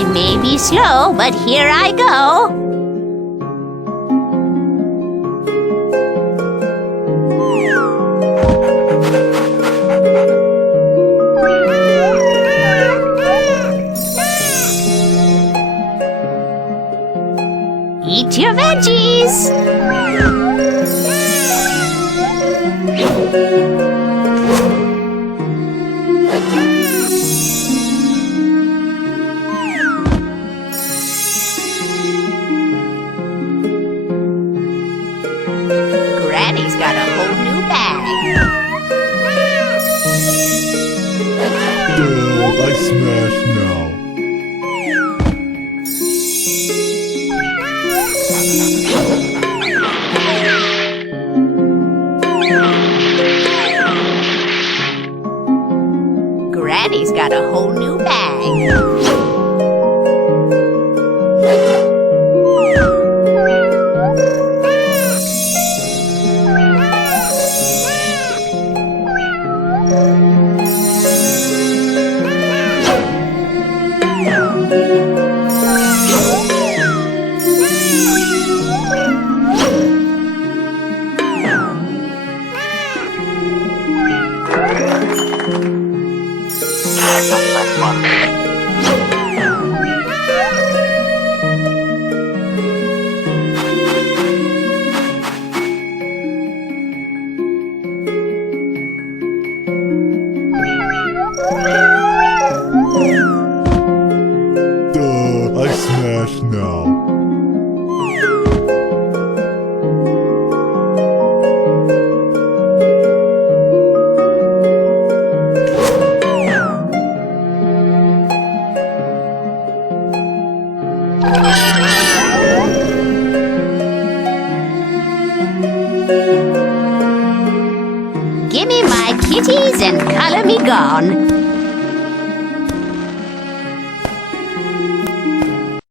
I may be slow, but here I go. Eat your veggies. Granny's got a whole new bag. Duh, I smashed now. Granny's got a whole new bag. Duh, I smashed now. Gimme my kitties and color me gone.